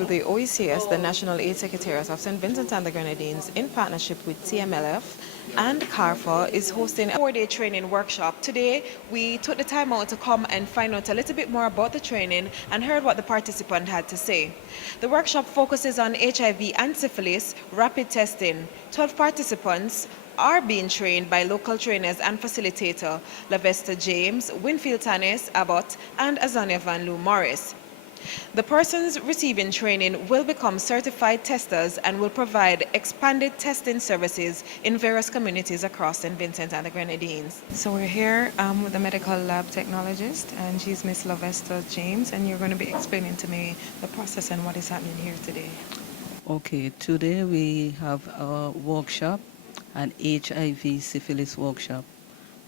Through the OECS, the National AIDS Secretariat of St. Vincent and the Grenadines, in partnership with CMLF and CARPHA, is hosting a 4-day training workshop. Today, we took the time out to come and find out a little bit more about the training and heard what the participant had to say. The workshop focuses on HIV and syphilis rapid testing. 12 participants are being trained by local trainers and facilitator Lovester James, Winfield, Tannis-Abbott, and Azonya Vanloo-Morris. The persons receiving training will become certified testers and will provide expanded testing services in various communities across St. Vincent and the Grenadines. So we're here with the medical lab technologist, and she's Miss Lovester James, and you're going to be explaining to me the process and what is happening here today. Okay, today we have a workshop, an HIV syphilis workshop,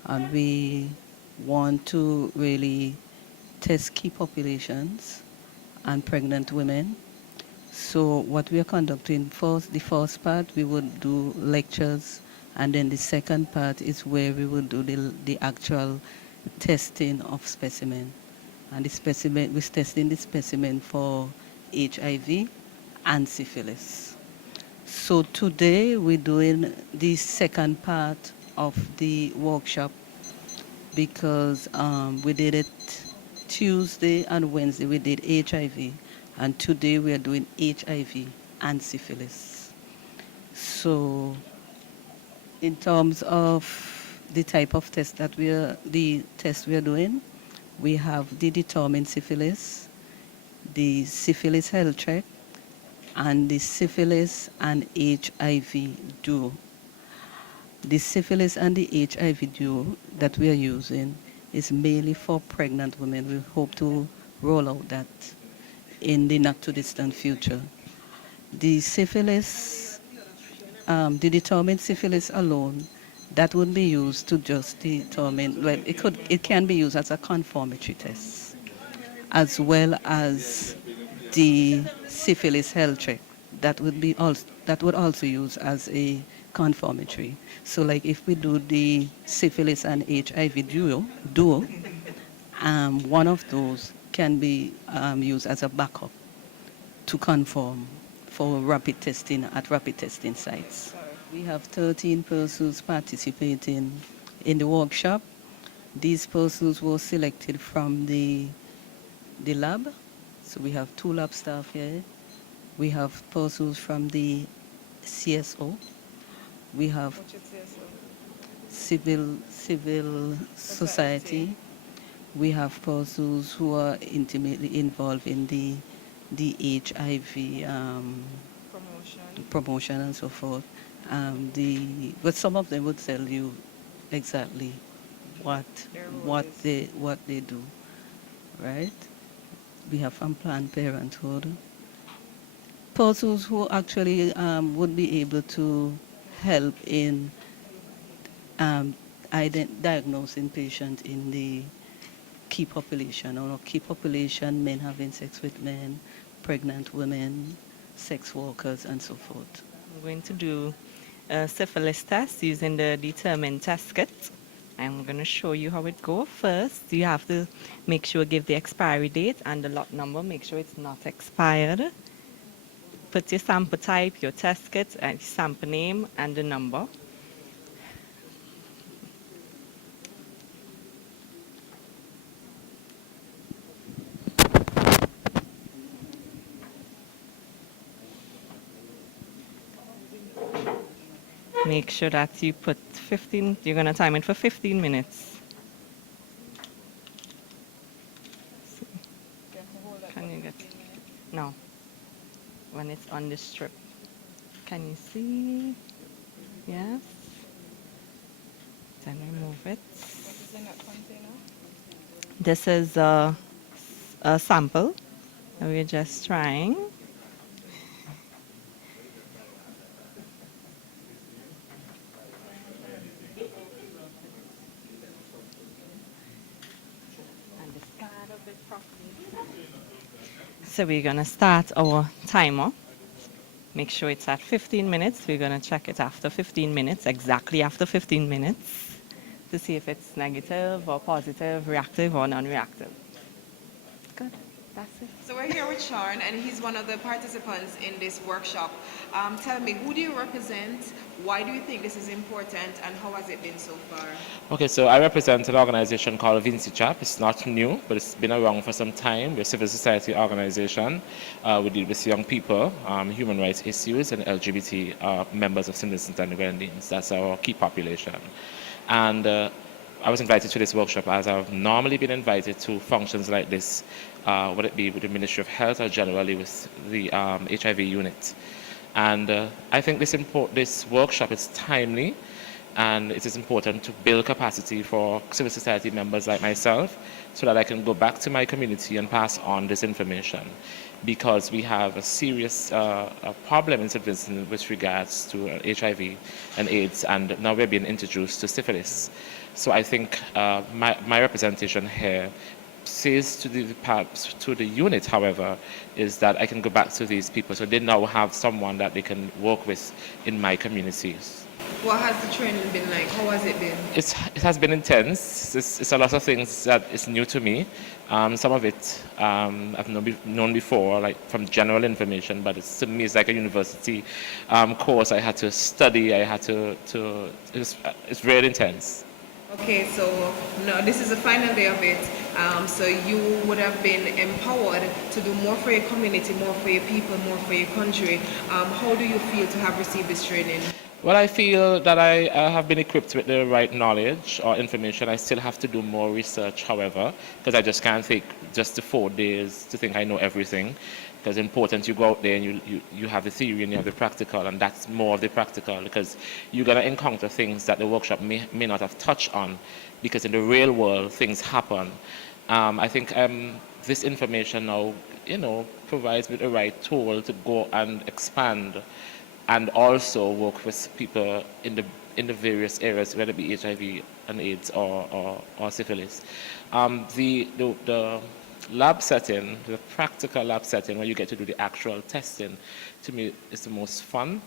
and we want to really test key populations and pregnant women. So what we are conducting first, the first part we would do lectures, and then the second part is where we will do the actual testing of specimen. And the specimen, we're testing the specimen for HIV and syphilis. So today we're doing the second part of the workshop because we did it Tuesday and Wednesday we did HIV, and today we are doing HIV and syphilis. So in terms of the type of test that we are doing, we have the determined syphilis, the syphilis health check, and the syphilis and HIV duo. The syphilis and the HIV duo that we are using is mainly for pregnant women. We hope to roll out that in the not too distant future. The syphilis, the determined syphilis alone, that would be used to just determine, well, it can be used as a conformity test, as well as the syphilis health check. That would also use as a conformatory. So like if we do the syphilis and HIV duo, one of those can be used as a backup to conform for rapid testing at rapid testing sites. We have 13 persons participating in the workshop. These persons were selected from the lab. So we have 2 lab staff here. We have persons from the CSO. We have civil society. We have persons who are intimately involved in the HIV promotion and so forth. But some of them would tell you exactly what they do, right? We have from Planned Parenthood. Persons who actually would be able to help in diagnosing patients in the key population, or key population, men having sex with men, pregnant women, sex workers, and so forth. I'm going to do a syphilis test using the determined test kit. I'm going to show you how it goes. First, you have to make sure give the expiry date and the lot number, make sure it's not expired. Put your sample type, your test kit, and sample name, and the number. Make sure that you put 15, you're going to time it for 15 minutes. Can you get, no. When it's on the strip. Can you see? Yes. Then remove it. This is a sample that we're just trying. And discard of it properly. So we're going to start our timer. Make sure it's at 15 minutes. We're going to check it after 15 minutes, exactly after 15 minutes, to see if it's negative or positive, reactive or non-reactive. Good. That's it. So we're here with Sean, and he's one of the participants in this workshop. Tell me, who do you represent? Why do you think this is important, and how has it been so far? Okay, so I represent an organization called Vincent. It's not new, but it's been around for some time. We're a civil society organization. We deal with young people, human rights issues, and LGBT members of St. Vincent and the Grenadines. That's our key population. And I was invited to this workshop as I've normally been invited to functions like this, whether it be with the Ministry of Health or generally with the HIV unit. And I think this workshop is timely, and it is important to build capacity for civil society members like myself so that I can go back to my community and pass on this information, because we have a serious problem in St. Vincent with regards to HIV and AIDS, and now we're being introduced to syphilis. So I think my representation here says to the unit, however, is that I can go back to these people, so they now have someone that they can work with in my communities. What has the training been like? How has it been? It has been intense. It's a lot of things that is new to me. Some of it I've known before, like from general information, but to me it's like a university course. I had to study. It's really intense. Okay, so now this is the final day of it. So you would have been empowered to do more for your community, more for your people, more for your country. How do you feel to have received this training? Well, I feel that I have been equipped with the right knowledge or information. I still have to do more research, however, because I just can't take just the 4 days to think I know everything. Because it's important you go out there and you have the theory and you have the practical, and that's more of the practical, because you're going to encounter things that the workshop may not have touched on, because in the real world things happen. I think this information now, provides me the right tool to go and expand and also work with people in the various areas, whether it be HIV and AIDS or syphilis. The lab setting, the practical lab setting, where you get to do the actual testing, to me is the most fun,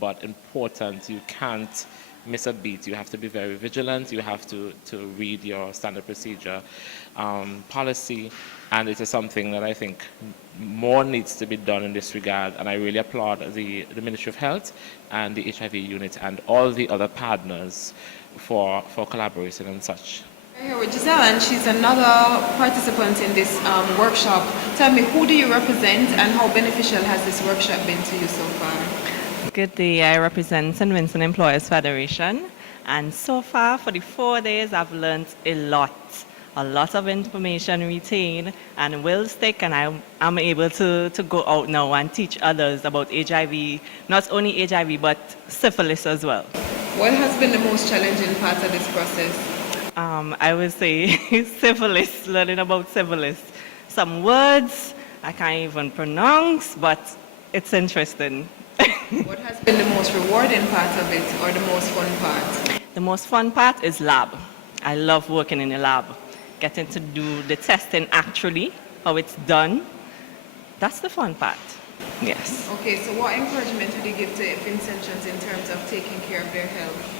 but important. You can't miss a beat. You have to be very vigilant. You have to read your standard procedure policy, and it is something that I think more needs to be done in this regard, and I really applaud the Ministry of Health and the HIV unit and all the other partners for collaboration and such. We're here with Giselle, and she's another participant in this workshop. Tell me, who do you represent, and how beneficial has this workshop been to you so far? Good day. I represent St. Vincent Employers Federation, and so far for the 4 days I've learned a lot of information retained and will stick, and I'm able to go out now and teach others about HIV, not only HIV but syphilis as well. What has been the most challenging part of this process? I would say syphilis, learning about syphilis. Some words I can't even pronounce, but it's interesting. What has been the most rewarding part of it, or the most fun part? The most fun part is lab. I love working in the lab. Getting to do the testing actually, how it's done. That's the fun part. Yes. Okay, so what encouragement would you give to Vincentians in terms of taking care of their health?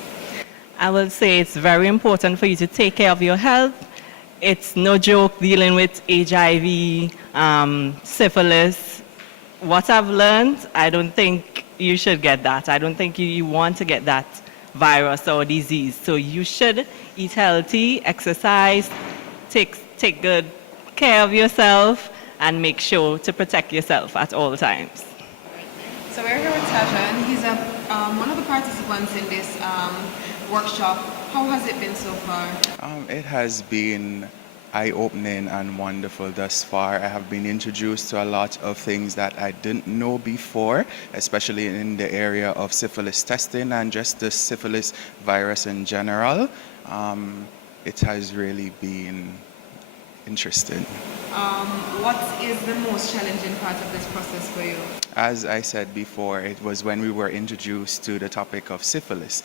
I will say it's very important for you to take care of your health. It's no joke dealing with HIV, syphilis. What I've learned, I don't think you should get that. I don't think you want to get that virus or disease. So you should eat healthy, exercise, take good care of yourself, and make sure to protect yourself at all times. So we're here with Tasha, and he's one of the participants in this workshop. How has it been so far? It has been eye-opening and wonderful thus far. I have been introduced to a lot of things that I didn't know before, especially in the area of syphilis testing and just the syphilis virus in general. It has really been interesting. What is the most challenging part of this process for you? As I said before, it was when we were introduced to the topic of syphilis.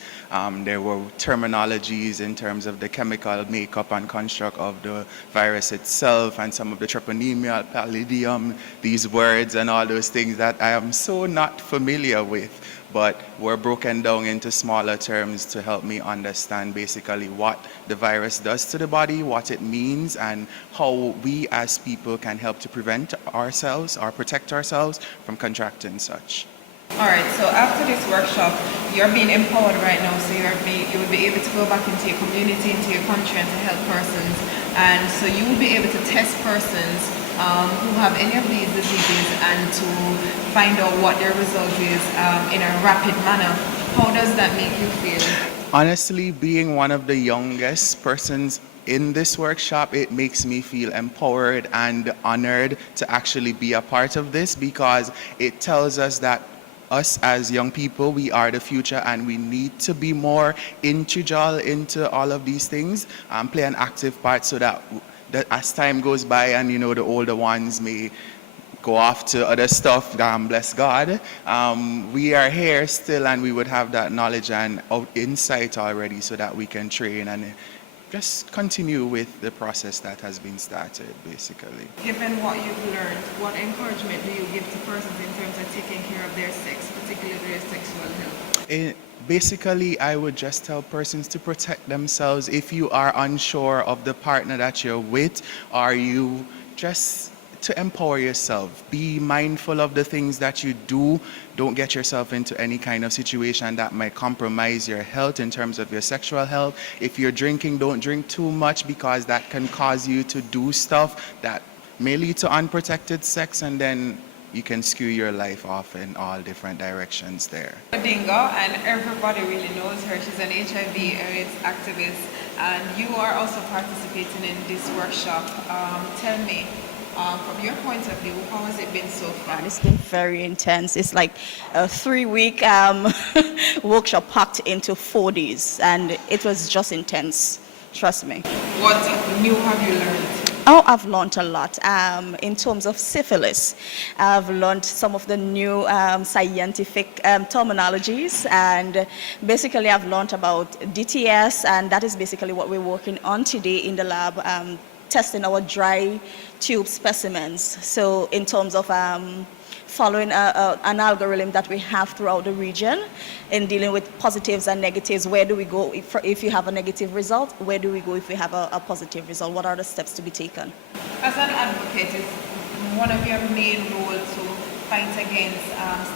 There were terminologies in terms of the chemical makeup and construct of the virus itself, and some of the treponema, palladium, these words and all those things that I am so not familiar with. but were broken down into smaller terms to help me understand basically what the virus does to the body, what it means, and how we as people can help to prevent ourselves or protect ourselves from contracting such. All right, so after this workshop, you're being empowered right now, so you will be able to go back into your community, into your country, and to help persons. And so you will be able to test persons who have any of these diseases and to find out what their result is in a rapid manner. How does that make you feel? Honestly, being one of the youngest persons in this workshop, it makes me feel empowered and honored to actually be a part of this, because it tells us that us as young people, we are the future, and we need to be more into all of these things and play an active part, so that as time goes by and the older ones may go off to other stuff, bless God, we are here still, and we would have that knowledge and insight already, so that we can train and just continue with the process that has been started, basically. Given what you've learned, what encouragement do you give to persons in terms of taking care of their sex, particularly their sexual health? Basically, I would just tell persons to protect themselves. If you are unsure of the partner that you're with, or you just to empower yourself. Be mindful of the things that you do. Don't get yourself into any kind of situation that might compromise your health in terms of your sexual health. If you're drinking, don't drink too much, because that can cause you to do stuff that may lead to unprotected sex, and then you can skew your life off in all different directions there. Dingo, and everybody really knows her. She's an HIV/AIDS activist, and you are also participating in this workshop. Tell me, from your point of view, how has it been so far? It's been very intense. It's like a 3-week workshop packed into 4 days, and it was just intense. Trust me. What new have you learned? Oh, I've learned a lot. In terms of syphilis, I've learned some of the new scientific terminologies, and basically I've learned about DTS, and that is basically what we're working on today in the lab, testing our dry tube specimens. So in terms of following an algorithm that we have throughout the region in dealing with positives and negatives. Where do we go if you have a negative result? Where do we go if we have a positive result? What are the steps to be taken? As an advocate, is one of your main roles to fight against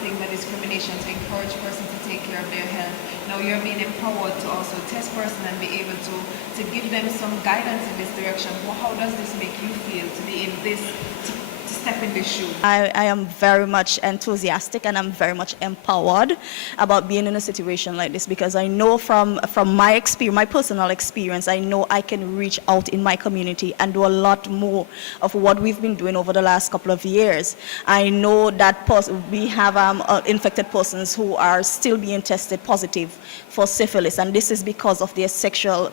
stigma, discrimination, to encourage persons to take care of their health. Now you're being empowered to also test persons and be able to give them some guidance in this direction. Well, how does this make you feel to be in this, to step in this shoe? I am very much enthusiastic, and I'm very much empowered about being in a situation like this, because I know from my experience, my personal experience, I know I can reach out in my community and do a lot more of what we've been doing over the last couple of years. I know that we have infected persons who are still being tested positive for syphilis, and this is because of their sexual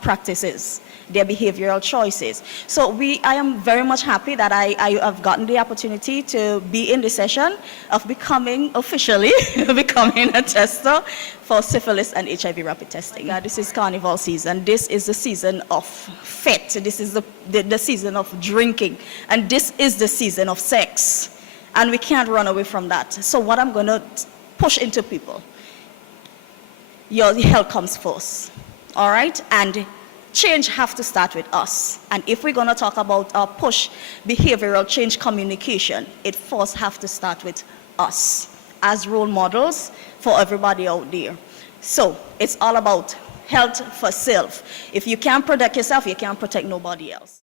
practices, their behavioral choices. So I am very much happy that I have gotten the opportunity to be in the session of officially becoming a tester for syphilis and HIV rapid testing. This is carnival season. This is the season of fete. This is the season of drinking. And this is the season of sex. And we can't run away from that. So what I'm going to push into people, your health comes first. All right? And change have to start with us. And if we're going to talk about our push behavioral change communication, it first have to start with us as role models for everybody out there. So it's all about health for self. If you can't protect yourself, you can't protect nobody else.